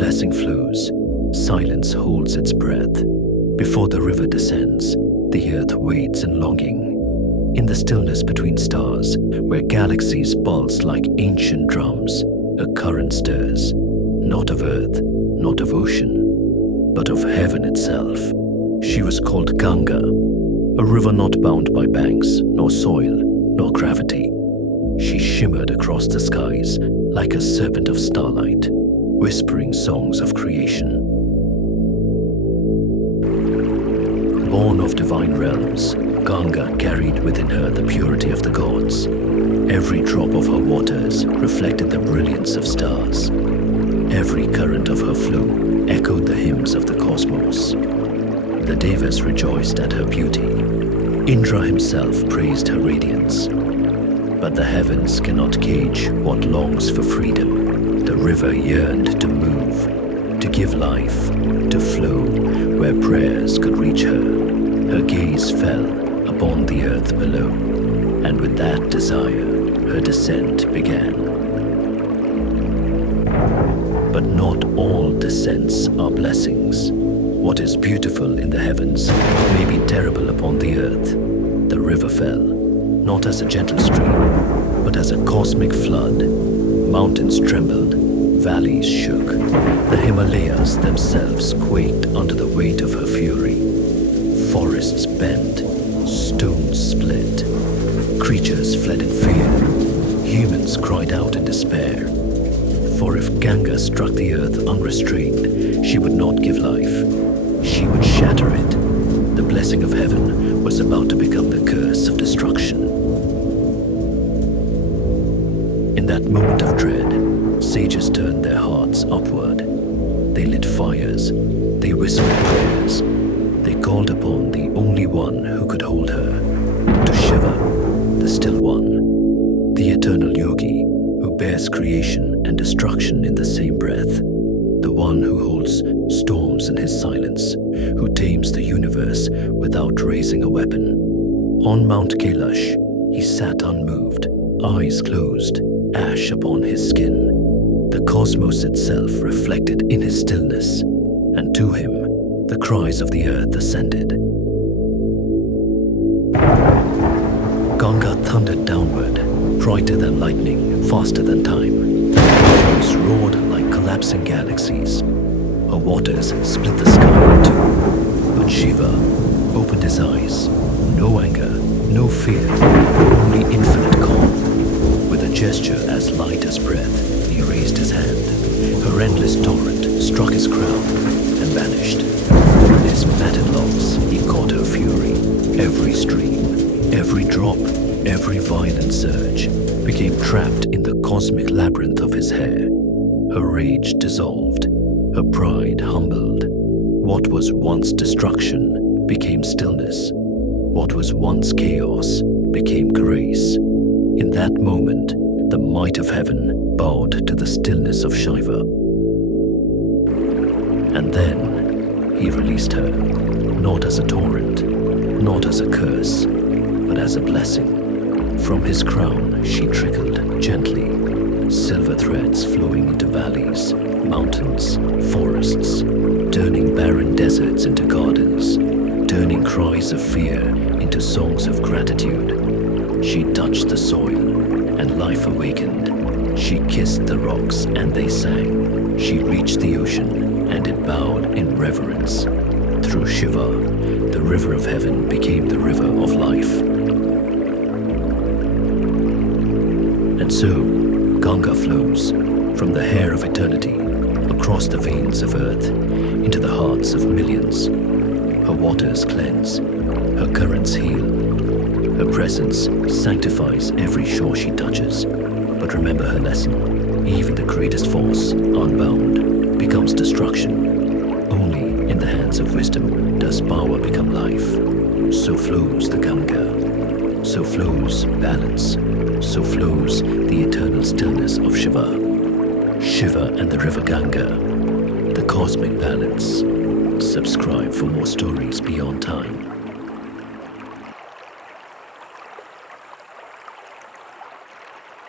blessing flows, silence holds its breath. Before the river descends, the earth waits in longing. In the stillness between stars, where galaxies pulse like ancient drums, a current stirs, not of earth, not of ocean, but of heaven itself. She was called Ganga, a river not bound by banks, nor soil, nor gravity. She shimmered across the skies like a serpent of starlight, whispering songs of creation. Born of divine realms, Ganga carried within her the purity of the gods. Every drop of her waters reflected the brilliance of stars. Every current of her flow echoed the hymns of the cosmos. The Devas rejoiced at her beauty. Indra himself praised her radiance. But the heavens cannot cage what longs for freedom. The river yearned to move, to give life, to flow where prayers could reach her. Her gaze fell upon the earth below, and with that desire, her descent began. But not all descents are blessings. What is beautiful in the heavens may be terrible upon the earth. The river fell, not as a gentle stream, but as a cosmic flood. Mountains trembled, valleys shook. The Himalayas themselves quaked under the weight of her fury. Forests bent, stones split. Creatures fled in fear. Humans cried out in despair. For if Ganga struck the earth unrestrained, she would not give life. She would shatter it. The blessing of heaven was about to become the curse of destruction. In that moment of dread, sages turned their hearts upward. They lit fires. They whispered prayers. They called upon the only one who could hold her, to Shiva, the still one, the eternal yogi who bears creation and destruction in the same breath, the one who holds storms in his silence, who tames the universe without raising a weapon. On Mount Kailash, he sat unmoved, eyes closed, ash upon his skin. The cosmos itself reflected in his stillness, and to him the cries of the earth ascended. Ganga thundered downward, brighter than lightning, faster than time. Her voice roared like collapsing galaxies. Her waters split the sky in two. But Shiva opened his eyes. No anger, no fear, only infinite calm. With a gesture as light as breath, he raised his hand. Her endless torrent struck his crown and vanished. In his matted locks, he caught her fury. Every stream, every drop, every violent surge became trapped in the cosmic labyrinth of his hair. Her rage dissolved, her pride humbled. What was once destruction became stillness. What was once chaos became grace. In that moment, the might of heaven bowed to the stillness of Shiva. And then he released her, not as a torrent, not as a curse, but as a blessing. From his crown she trickled gently, silver threads flowing into valleys, mountains, forests, turning barren deserts into gardens, turning cries of fear into songs of gratitude. She touched the soil, and life awakened. She kissed the rocks, and they sang. She reached the ocean, and it bowed in reverence. Through Shiva, the river of heaven became the river of life. And so, Ganga flows from the hair of eternity, across the veins of earth, into the hearts of millions. Her waters cleanse, her currents heal. Her presence sanctifies every shore she touches. But remember her lesson, even the greatest force, unbound, becomes destruction. Only in the hands of wisdom does power become life. So flows the Ganga, so flows balance, so flows the eternal stillness of Shiva. Shiva and the River Ganga, the cosmic balance. Subscribe for more stories beyond time.